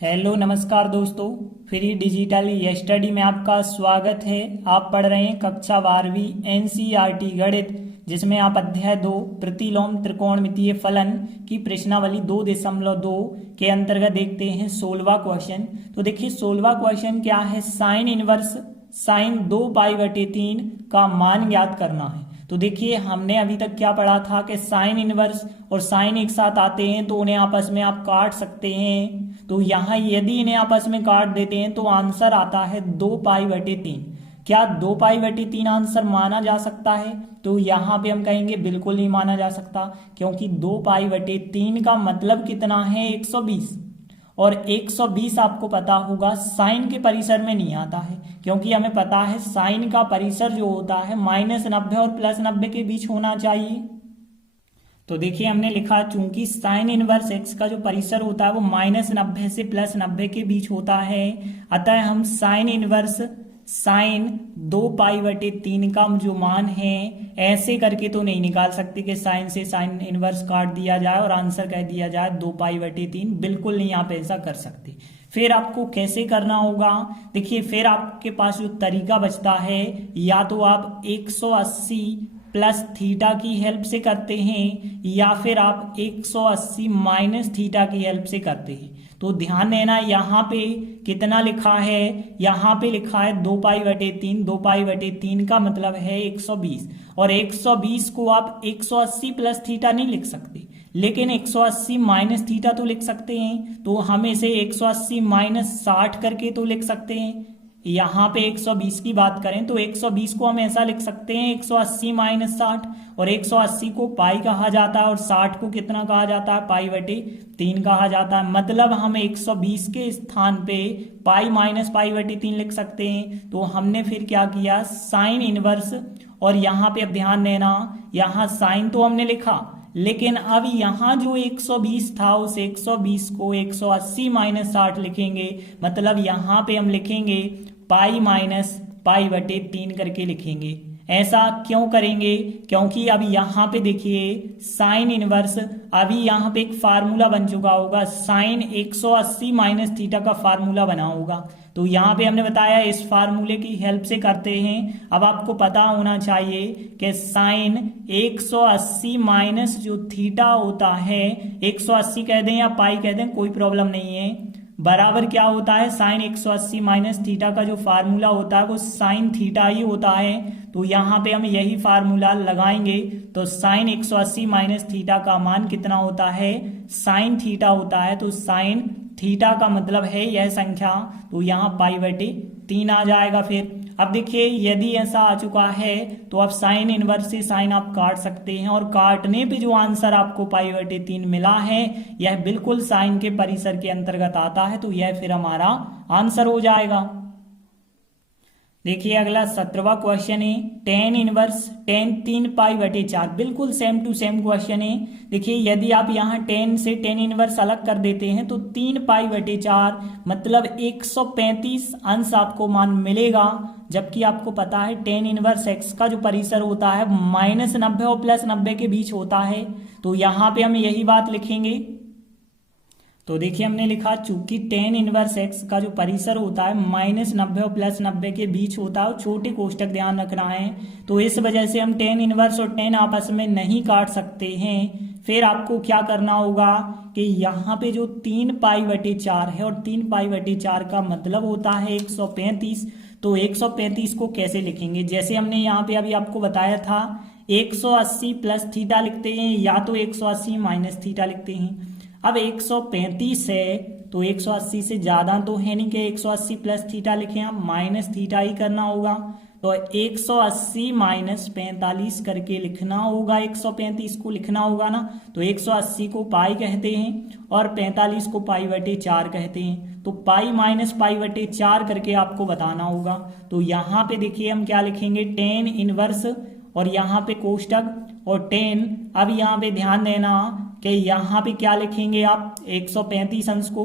Hello नमस्कार दोस्तों। Free digital study में आपका स्वागत है। आप पढ़ रहे हैं कक्षा 12वीं एनसीईआरटी गणित, जिसमें आप अध्याय 2 प्रतिलोम त्रिकोणमितीय फलन की प्रश्नावली 2.2 के अंतर्गत देखते हैं 16वां क्वेश्चन। तो देखिए 16वां क्वेश्चन क्या है, साइन इनवर्स साइन 2π/3 का मान ज्ञात करना है। तो देखिए हमने अभी तक क्या पढ़ा था कि साइन इनवर्स और साइन एक साथ आते हैं तो उन्हें आपस में आप काट सकते हैं। तो यहाँ यदि इन्हें आपस में काट देते हैं तो आंसर आता है 2π/3। क्या 2π/3 आंसर माना जा सकता है? तो यहाँ पे हम कहेंगे बिल्कुल नहीं माना जा सकता, क्योंकि 2π/3 का मतलब कितना है 120, और 120 आपको पता होगा साइन के परिसर में नहीं आता है, क्योंकि हमें पता है साइन का परिसर जो होता है -90 और +90 के बीच होना चाहिए। तो देखिए हमने लिखा, चूंकि साइन इनवर्स एक्स का जो परिसर होता है वो -90 से +90 के बीच होता है, अतः हम साइन इनवर्स साइन 2π/3 का जो मान है ऐसे करके तो नहीं निकाल सकते कि साइन से साइन इनवर्स काट दिया जाए और आंसर कह दिया जाए 2π/3। बिल्कुल नहीं आप ऐसा कर सकते। फिर आपको कैसे करना होगा? देखिए फिर आपके पास जो तरीका बचता है, या तो आप 180 प्लस थीटा की हेल्प से करते हैं, या फिर आप 180 माइनस थीटा की हेल्प से करते हैं। तो ध्यान देना, यहाँ पे कितना लिखा है, यहाँ पे लिखा है 2π/3। 2π/3 का मतलब है 120, और 120 को आप 180 प्लस थीटा नहीं लिख सकते, लेकिन 180 माइनस थीटा तो लिख सकते हैं। तो हम इसे 180 माइनस 60 करके तो लिख सकते हैं। यहाँ पे 120 की बात करें तो 120 को हम ऐसा लिख सकते हैं 180 माइनस 60, और 180 को पाई कहा जाता है और 60 को कितना कहा जाता है, π/3 कहा जाता है। मतलब हम 120 के स्थान पे पाई माइनस π/3 लिख सकते हैं। तो हमने फिर क्या किया, साइन इनवर्स, और यहाँ पे अब ध्यान देना, यहाँ साइन तो हमने लिखा, लेकिन अब यहाँ जो 120 था उस 120 को 180 माइनस 60 लिखेंगे। मतलब यहाँ पे हम लिखेंगे पाई माइनस π/3 करके लिखेंगे। ऐसा क्यों करेंगे? क्योंकि अब यहाँ पे देखिए साइन इनवर्स, अभी यहाँ पे एक फार्मूला बन चुका होगा, साइन 180 माइनस थीटा का फार्मूला बना होगा। तो यहाँ पे हमने बताया इस फार्मूले की हेल्प से करते हैं। अब आपको पता होना चाहिए कि साइन 180 माइनस जो थीटा होता है, 180 कह दें या पाई कह दें कोई प्रॉब्लम नहीं है, बराबर क्या होता है, साइन 180 माइनस थीटा का जो फार्मूला होता है वो साइन थीटा ही होता है। तो यहाँ पे हम यही फार्मूला लगाएंगे, तो साइन 180 माइनस थीटा का मान कितना होता है, साइन थीटा होता है। तो साइन थीटा का मतलब है यह संख्या, तो यहाँ π/3 आ जाएगा। फिर अब देखिए यदि ऐसा आ चुका है तो अब साइन इनवर्स से साइन आप काट सकते हैं, और काटने पे जो आंसर आपको π/3 मिला है यह बिल्कुल साइन के परिसर के अंतर्गत आता है। तो यह फिर हमारा आंसर हो जाएगा। देखिए अगला 17वां क्वेश्चन है, tan इनवर्स tan 3π/4। बिल्कुल सेम टू सेम क्वेश्चन है। देखिए यदि आप यहाँ tan से tan इनवर्स अलग कर देते हैं तो 3π/4 मतलब 135 अंश आपको मान मिलेगा। जबकि आपको पता है tan इनवर्स x का जो परिसर होता है -90 और +90 के बीच होता है। तो यहाँ पे हम यही बात लिखेंगे। तो देखिए हमने लिखा, चूंकि tan इनवर्स x का जो परिसर होता है -90 और +90 के बीच होता है, और छोटे कोष्टक ध्यान रखना है, तो इस वजह से हम tan इनवर्स और tan आपस में नहीं काट सकते हैं। फिर आपको क्या करना होगा कि यहाँ पे जो 3π/4 है, और 3π/4 का मतलब होता है 135। तो 135 को कैसे लिखेंगे? जैसे हमने यहाँ पे अभी आपको बताया था, 180 प्लस थीटा लिखते हैं, या तो 180 माइनस थीटा लिखते हैं। अब 135 है तो 180 से ज्यादा तो है नहीं कि 180 प्लस थीटा लिखें, हम माइनस थीटा ही करना होगा। तो 180 माइनस 45 करके लिखना होगा, 135 को लिखना होगा ना। तो 180 को पाई कहते हैं और 45 को π/4 कहते हैं। तो पाई माइनस π/4 करके आपको बताना होगा। तो यहाँ पे देखिए हम क्या लिखेंगे, tan इनवर्स, और यहाँ पे कोष्टक और tan। अब यहाँ पे ध्यान देना कि यहाँ पे क्या लिखेंगे आप, 135 अंश को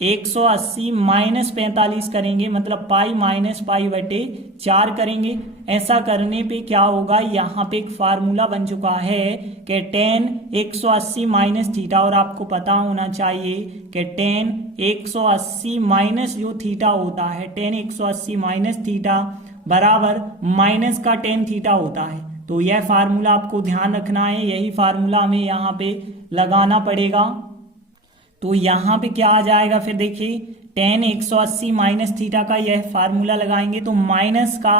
180 माइनस 45 करेंगे, मतलब पाई माइनस π/4 करेंगे। ऐसा करने पे क्या होगा, यहाँ पे एक फार्मूला बन चुका है कि tan 180 माइनस थीटा, और आपको पता होना चाहिए कि tan 180 माइनस जो थीटा होता है, tan 180 माइनस थीटा बराबर माइनस का tan थीटा होता है। तो यह फार्मूला आपको ध्यान रखना है, यही फार्मूला हमें यहाँ पे लगाना पड़ेगा। तो यहाँ पे क्या आ जाएगा, फिर देखिए tan 180 माइनस थीटा का यह फार्मूला लगाएंगे तो माइनस का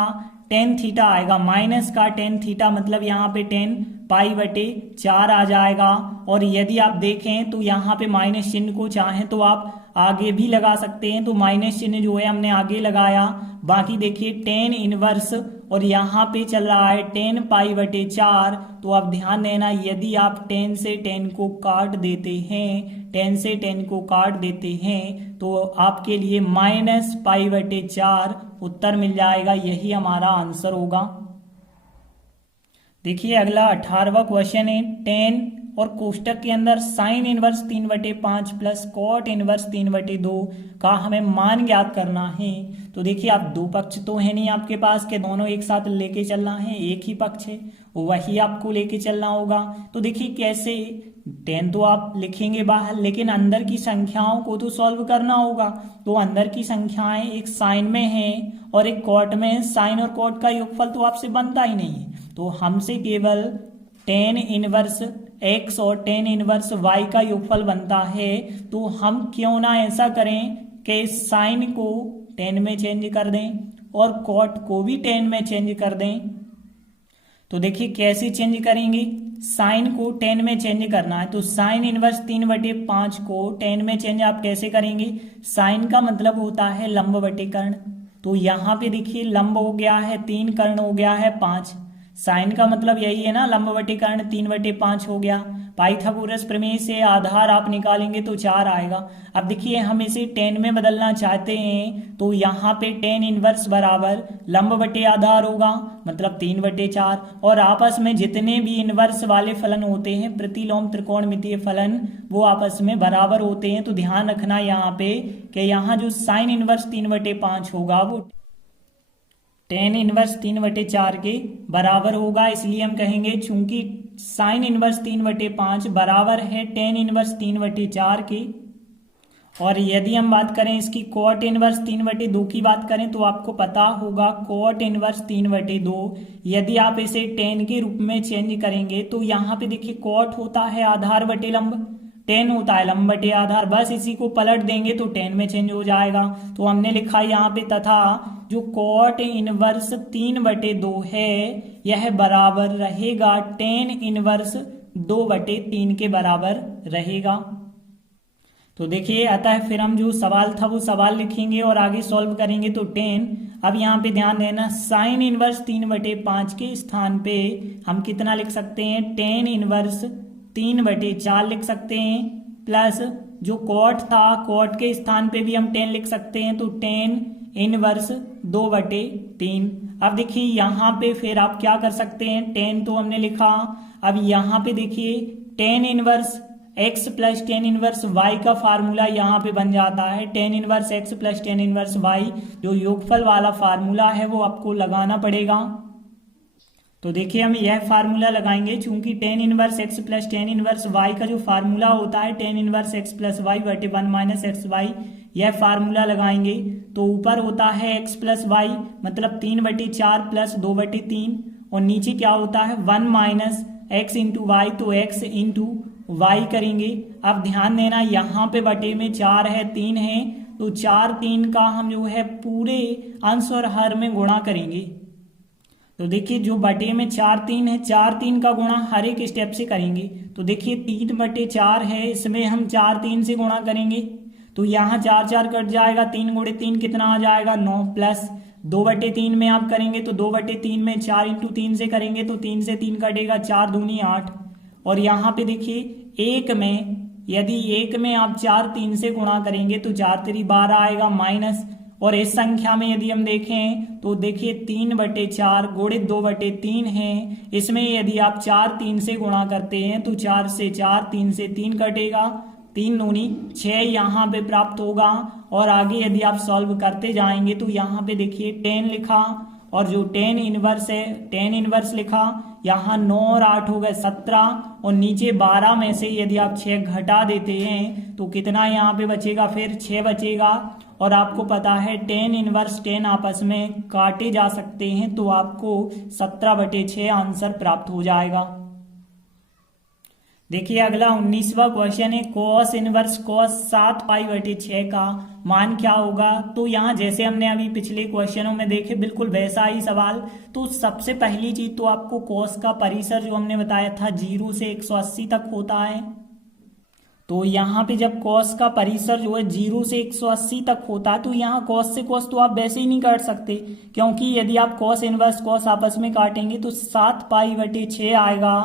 tan थीटा आएगा, माइनस का tan थीटा मतलब यहाँ पे tan पाई बटे 4 आ जाएगा। और यदि आप देखें तो यहाँ पे माइनस चिन्ह को चाहें तो आप आगे भी लगा सकते हैं, तो माइनस चिन्ह जो है हमने आगे लगाया। बाकी देखिए tan इनवर्स और यहाँ पे चल रहा है tan पाई बटे 4। तो आप ध्यान देना, यदि आप tan से tan को काट देते हैं, tan से tan को काट देते हैं तो आपके लिए माइनस पाई बटे 4 उत्तर मिल जाएगा, यही हमारा आंसर होगा। देखिए अगला 18वां क्वेश्चन है, tan और कोष्टक के अंदर sine inverse 3/5 plus cot inverse 3/2 का हमें मान ज्ञात करना है। तो देखिए आप दो पक्ष तो है नहीं आपके पास के दोनों एक साथ लेके चलना है, एक ही पक्ष है वही आपको लेके चलना होगा। तो देखिए कैसे, tan तो आप लिखेंगे बाहर लेकिन अंदर की संख्याओं को तो सॉल्व करना होगा। तो अंदर की संख्याएं एक साइन में है और एक कॉट में है, साइन और कॉट का योगफल तो आपसे बनता ही नहीं है। तो हमसे केवल tan इनवर्स x और tan इनवर्स y का योगफल बनता है। तो हम क्यों ना ऐसा करें कि साइन को tan में चेंज कर दें और कॉट को भी tan में चेंज कर दें। तो देखिए कैसे चेंज करेंगे, साइन को tan में चेंज करना है तो साइन इनवर्स 3/5 को tan में चेंज आप कैसे करेंगे, साइन का मतलब होता है लंब बटे कर्ण। तो यहाँ पे देखिए लंब हो गया है 3, कर्ण हो गया है 5, साइन का मतलब यही है ना, लंब बटे कर्ण 3/5 हो गया। पाइथागोरस प्रमेय से आधार आप निकालेंगे तो 4 आएगा। अब देखिए हम इसे tan में बदलना चाहते हैं तो यहाँ पे tan इनवर्स बराबर लंब बटे आधार होगा मतलब 3/4, और आपस में जितने भी इनवर्स वाले फलन होते हैं प्रतिलोम त्रिकोणमितीय फलन वो आपस में बराबर होते हैं। तो ध्यान रखना यहाँ पे कि यहाँ जो साइन इनवर्स 3/5 होगा वो tan इनवर्स 3/4 के बराबर होगा, इसलिए हम कहेंगे चूंकि साइन इनवर्स 3/5 बराबर है tan इनवर्स 3/4 के। और यदि हम बात करें इसकी कॉट इनवर्स 3/2 की बात करें तो आपको पता होगा कॉट इनवर्स 3/2 यदि आप इसे tan के रूप में चेंज करेंगे तो यहाँ पे देखिए कॉट होता है आधार बटे लंब, tan होता है लंब बटे आधार, बस इसी को पलट देंगे तो tan में चेंज हो जाएगा। तो हमने लिखा यहाँ पे तथा जो कॉट इनवर्स 3/2 है यह बराबर रहेगा tan इनवर्स 2/3 के बराबर रहेगा। तो देखिए अतः फिर हम जो सवाल था वो सवाल लिखेंगे और आगे सॉल्व करेंगे। तो tan, अब यहाँ पे ध्यान देना साइन इनवर्स 3/5 के स्थान पे हम कितना लिख सकते हैं, tan इनवर्स 3/4 लिख सकते हैं, प्लस जो कॉट था कॉट के स्थान पे भी हम tan लिख सकते हैं तो tan इनवर्स 2/3। अब देखिए यहाँ पे फिर आप क्या कर सकते हैं, tan तो हमने लिखा, अब यहाँ पे देखिए tan inverse x plus tan inverse y का फार्मूला यहाँ पे बन जाता है, tan inverse x plus tan inverse y जो योगफल वाला फार्मूला है वो आपको लगाना पड़ेगा। तो देखिए हम यह फार्मूला लगाएंगे, चूंकि tan inverse x plus tan inverse y का जो फार्मूला होता है tan inverse x plus y बटे 1 माइनस एक्स वाई, यह फार्मूला लगाएंगे तो ऊपर होता है x प्लस वाई मतलब 3/4 प्लस 2/3 और नीचे क्या होता है 1 माइनस x इंटू वाई, तो x इंटू वाई करेंगे। अब ध्यान देना यहाँ पे बटे में 4 है 3 है तो 4 3 का हम जो है पूरे अंश और हर में गुणा करेंगे। तो देखिए जो बटे में 4 3 है, 4 3 का गुणा हर एक स्टेप से करेंगे। तो देखिए 3/4 है, इसमें हम 4 3 से गुणा करेंगे तो यहाँ 4 4 कट जाएगा, 3 गुणे 3 कितना आ जाएगा 9, प्लस 2/3 में आप करेंगे तो 2/3 में 4 इंटू 3 से करेंगे तो 3 से 3 कटेगा, 4 दूनी 8। और यहाँ पे देखिए एक में, यदि एक में आप 4 3 से गुणा करेंगे तो 4 3 12 आएगा माइनस, और इस संख्या में यदि हम देखें तो देखिए 3/4 गुणित 2/3 है, इसमें यदि आप 4 3 से गुणा करते हैं तो 4 से 4 3 से 3 कटेगा, 3 दूनी 6 यहाँ पे प्राप्त होगा। और आगे यदि आप सॉल्व करते जाएंगे तो यहाँ पे देखिए tan लिखा और जो टेन इनवर्स है, टेन इनवर्स लिखा, यहाँ 9 और 8 हो गए 17, और नीचे 12 में से यदि आप 6 घटा देते हैं तो कितना यहाँ पे बचेगा, फिर 6 बचेगा। और आपको पता है टेन इनवर्स 10 आपस में काटे जा सकते हैं, तो आपको 17/6 आंसर प्राप्त हो जाएगा। देखिए अगला 19वां क्वेश्चन है, कॉस इनवर्स कॉस 7π/6 का मान क्या होगा। तो यहाँ जैसे हमने अभी पिछले क्वेश्चनों में देखे बिल्कुल वैसा ही सवाल। तो सबसे पहली चीज तो आपको कॉस का परिसर जो हमने बताया था 0 से 180 तक होता है। तो यहाँ पे जब कॉस का परिसर जो है 0 से 180 तक होता है, तो यहाँ कॉस से कॉस तो आप वैसे ही नहीं काट सकते, क्योंकि यदि आप कॉस इनवर्स कॉस आपस में काटेंगे तो 7π/6 आएगा,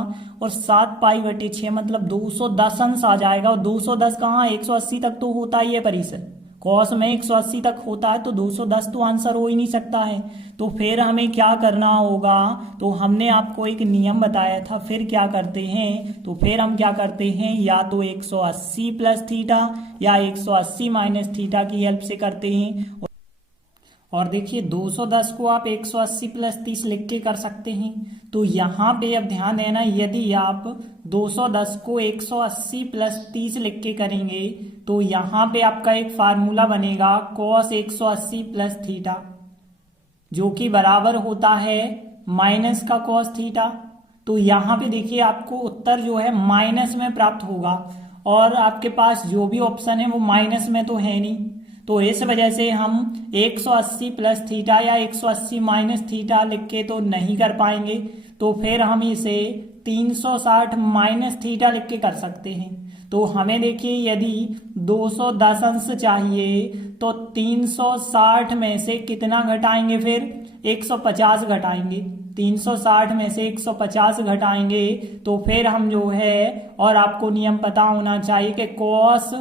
और 7π/6 मतलब 210 अंश आ जाएगा। और 210 कहाँ, 180 तक तो होता ही है परिसर, कॉस में 180 तक होता है, तो 210 तो आंसर हो ही नहीं सकता है। तो फिर हमें क्या करना होगा, तो हमने आपको एक नियम बताया था, फिर क्या करते हैं, तो फिर हम क्या करते हैं, या तो 180 प्लस थीटा या 180 माइनस थीटा की हेल्प से करते हैं। और देखिए 210 को आप 180 प्लस 30 लिख के कर सकते हैं। तो यहाँ पे अब ध्यान देना, यदि आप 210 को 180 प्लस 30 लिख के करेंगे तो यहाँ पे आपका एक फार्मूला बनेगा cos 180 प्लस थीटा, जो कि बराबर होता है माइनस का cos थीटा। तो यहाँ पे देखिए आपको उत्तर जो है माइनस में प्राप्त होगा, और आपके पास जो भी ऑप्शन है वो माइनस में तो है नहीं, तो इस वजह से हम 180 प्लस थीटा या 180 माइनस थीटा लिख के तो नहीं कर पाएंगे। तो फिर हम इसे 360 माइनस थीटा लिख के कर सकते हैं। तो हमें देखिए यदि 210 अंश चाहिए तो 360 में से कितना घटाएंगे, फिर 150 घटाएंगे, 360 में से 150 घटाएंगे। तो फिर हम जो है, और आपको नियम पता होना चाहिए कि cos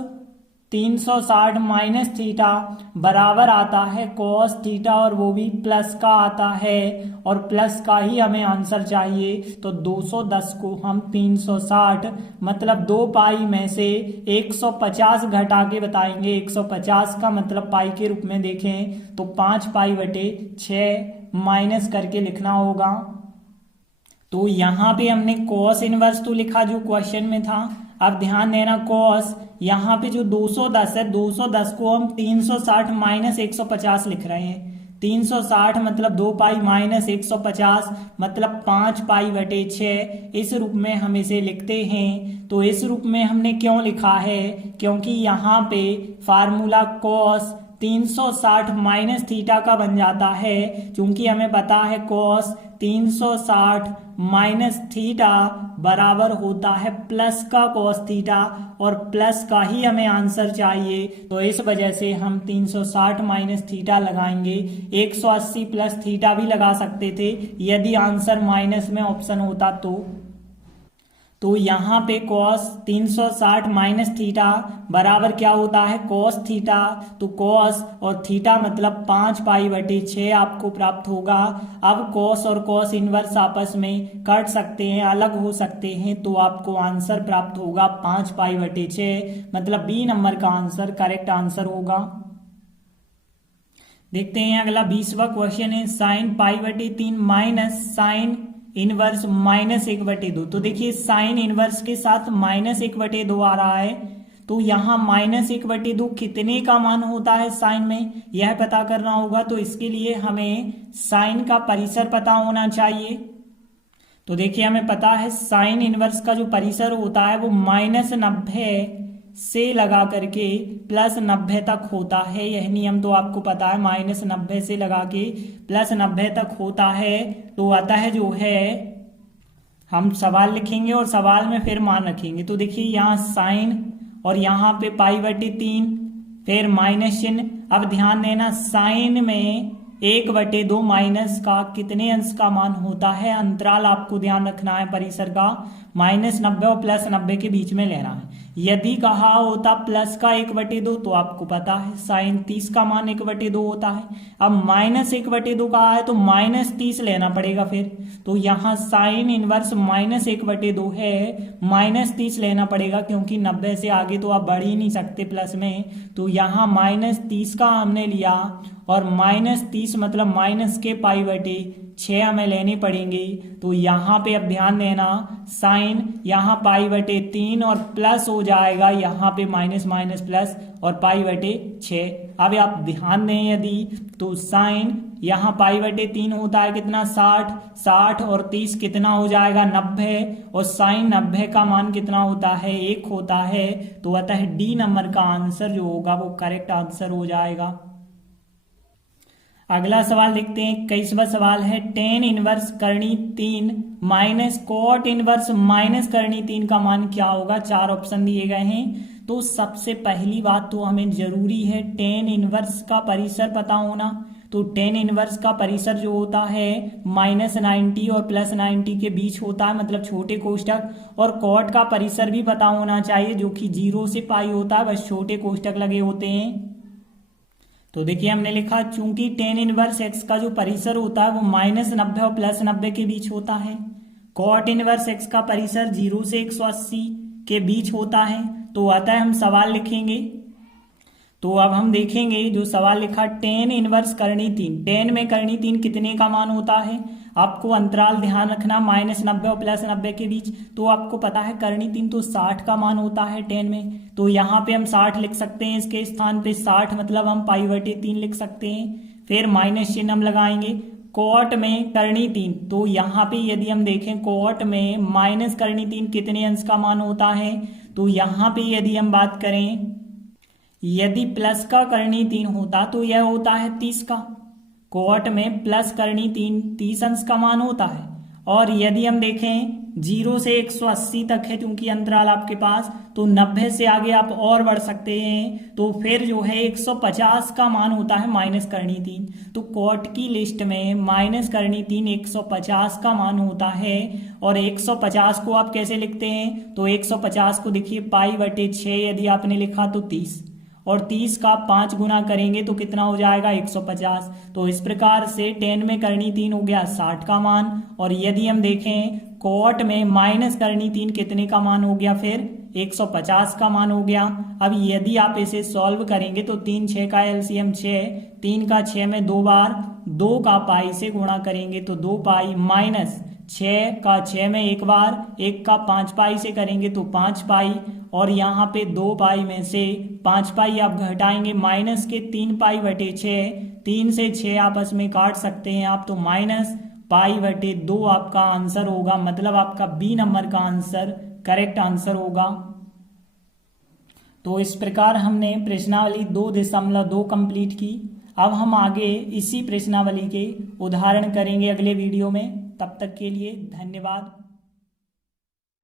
360 माइनस थीटा बराबर आता है cos थीटा, और वो भी प्लस का आता है, और प्लस का ही हमें आंसर चाहिए। तो 210 को हम 360 मतलब 2 पाई में से 150 घटा के बताएंगे। 150 का मतलब पाई के रूप में देखें तो 5π/6 माइनस करके लिखना होगा। तो यहाँ पे हमने cos इनवर्स तो लिखा जो क्वेश्चन में था। अब ध्यान देना cos, यहाँ पे जो 210 है, 210 को हम 360 माइनस 150 लिख रहे हैं। 360 मतलब 2 पाई माइनस 150 मतलब 5π/6, इस रूप में हम इसे लिखते हैं। तो इस रूप में हमने क्यों लिखा है, क्योंकि यहाँ पे फार्मूला cos 360 माइनस थीटा का बन जाता है, क्योंकि हमें पता है cos 360 माइनस थीटा बराबर होता है प्लस का cos थीटा, और प्लस का ही हमें आंसर चाहिए। तो इस वजह से हम 360 माइनस थीटा लगाएंगे। 180 प्लस थीटा भी लगा सकते थे यदि आंसर माइनस में ऑप्शन होता तो यहाँ पे cos 360 माइनस थीटा बराबर क्या होता है, cos थीटा। तो cos और थीटा मतलब 5π/6 आपको प्राप्त होगा। अब cos और cos इनवर्स आपस में कट सकते हैं, अलग हो सकते हैं, तो आपको आंसर प्राप्त होगा 5π/6, मतलब बी नंबर का आंसर करेक्ट आंसर होगा। देखते हैं अगला 20वां क्वेश्चन है, sin π/3 माइनस साइन इनवर्स -1/2। तो देखिए साइन इनवर्स के साथ -1/2 आ रहा है, तो यहाँ -1/2 कितने का मान होता है साइन में, यह पता करना होगा। तो इसके लिए हमें साइन का परिसर पता होना चाहिए। तो देखिए हमें पता है साइन इनवर्स का जो परिसर होता है वो -90 से लगा करके +90 तक होता है। यह नियम तो आपको पता है, -90 से लगा के +90 तक होता है। तो अतः जो है हम सवाल लिखेंगे और सवाल में फिर मान रखेंगे। तो देखिए यहाँ साइन और यहाँ पे π/3 फिर माइनस चिन्ह। अब ध्यान देना साइन में 1/2 माइनस का कितने अंश का मान होता है, अंतराल आपको ध्यान रखना है परिसर का, -90 और +90 के बीच में लेना है। यदि कहा होता प्लस का 1/2 तो आपको पता है साइन 30 का मान 1/2 होता है। अब माइनस 1/2 कहा है तो माइनस 30 लेना पड़ेगा फिर, तो यहाँ साइन इनवर्स माइनस 1/2 है, माइनस 30 लेना पड़ेगा क्योंकि 90 से आगे तो आप बढ़ ही नहीं सकते प्लस में। तो यहाँ माइनस 30 का हमने लिया और माइनस 30 मतलब माइनस के π/6 हमें लेने पड़ेंगे। तो यहाँ पे अब ध्यान देना साइन यहाँ π/3 और प्लस हो जाएगा यहाँ पे माइनस माइनस प्लस और π/6। अब आप ध्यान दें यदि तो साइन यहाँ π/3 होता है कितना 60 और 30 कितना हो जाएगा 90 और साइन 90 का मान कितना होता है 1 होता है। तो अतः डी नंबर का आंसर जो होगा वो करेक्ट आंसर हो जाएगा। अगला सवाल देखते हैं 21वां सवाल है टेन इनवर्स करनी 3 माइनस कॉट इनवर्स माइनस करनी 3 का मान क्या होगा। 4 ऑप्शन दिए गए हैं। तो सबसे पहली बात तो हमें जरूरी है टेन इनवर्स का परिसर पता होना। तो टेन इनवर्स का परिसर जो होता है -90 और +90 के बीच होता है, मतलब छोटे कोष्टक, और कॉट का परिसर भी पता होना चाहिए जो कि 0 से पाई होता है, बस छोटे कोष्टक लगे होते हैं। तो देखिए हमने लिखा चूंकि टेन इनवर्स एक्स का जो परिसर होता है वो -90 और +90 के बीच होता है, कॉट इनवर्स एक्स का परिसर 0 से 180 के बीच होता है, तो अतः हम सवाल लिखेंगे। तो अब हम देखेंगे जो सवाल लिखा टेन इनवर्स करनी 3, टेन में करनी 3 कितने का मान होता है। आपको अंतराल ध्यान रखना -90 और +90 के बीच। तो आपको पता है करनी 3 तो 60 का मान होता है टेन में, तो यहाँ पे हम 60 लिख सकते हैं, इसके स्थान पे 60 मतलब हम π/3 लिख सकते हैं। फिर माइनस चिन्ह हम लगाएंगे। कॉट में करनी 3, तो यहाँ पे यदि हम देखें कॉट में माइनस करनी 3 कितने अंश का मान होता है। तो यहाँ पे यदि हम बात करें यदि प्लस का करनी 3 होता तो यह होता है 30 का, कॉट में प्लस करनी 3 30 अंश का मान होता है। और यदि हम देखें 0 से 180 तक है क्योंकि अंतराल आपके पास, तो 90 से आगे आप और बढ़ सकते हैं, तो फिर जो है 150 का मान होता है माइनस करनी 3। तो कॉट की लिस्ट में माइनस करनी 3 150 का मान होता है। और 150 को आप कैसे लिखते हैं, तो 150 को देखिए π/6 यदि आपने लिखा तो 30, और 30 का 5 गुना करेंगे तो कितना हो जाएगा 150। तो इस प्रकार से टेन में करनी 3 हो गया 60 का मान, और यदि हम देखें कॉट में माइनस करनी 3 कितने का मान हो गया फिर 150 का मान हो गया। अब यदि आप इसे सॉल्व करेंगे तो 3 6 का एलसीएम 6, 3 का 6 में 2 बार, 2 का पाई से गुणा करेंगे तो 2 पाई माइनस 6 का 6 में 1 बार, 1 का 5 पाई से करेंगे तो 5 पाई, और यहाँ पे 2 पाई में से 5 पाई आप घटाएंगे माइनस के 3 π/6, 3 से 6 आपस में काट सकते हैं आप, तो माइनस π/2 आपका आंसर होगा, मतलब आपका बी नंबर का आंसर करेक्ट आंसर होगा। तो इस प्रकार हमने प्रश्नावली 2.2 कंप्लीट की। अब हम आगे इसी प्रश्नावली के उदाहरण करेंगे अगले वीडियो में। तब तक के लिए धन्यवाद।